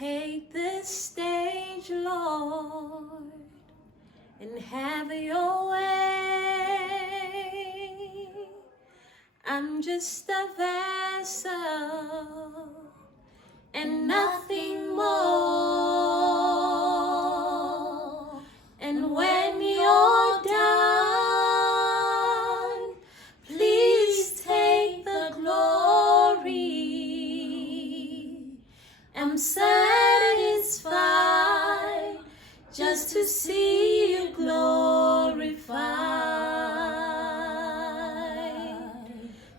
Take this stage, Lord, and have your way. I'm just a vessel and nothing more. And when you're done, please take the glory. I'm satisfied just to see you glorified.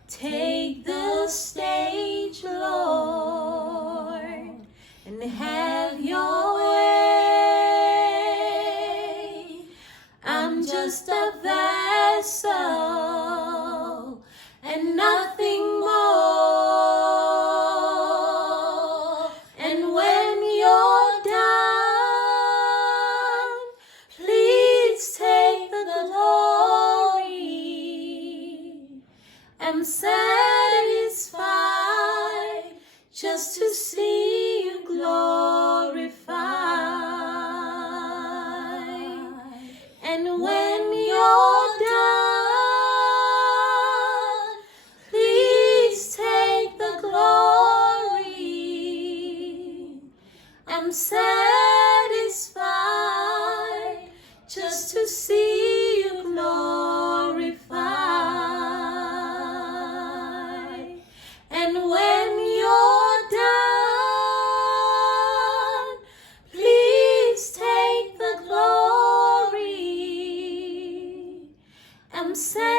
Take the stage, Lord, and have your way. I'm just a vessel and nothing more. And when you're done, please take the glory. I'm satisfied just to see you glorified. And when you're done, please take the glory. I'm satisfied just to see you glorified. And when you're done, please take the glory. I'm satisfied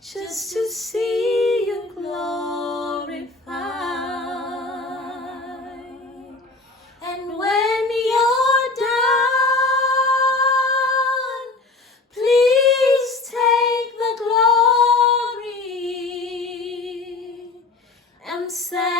just to see you glorified. And when you're done, please take the glory. I'm satisfied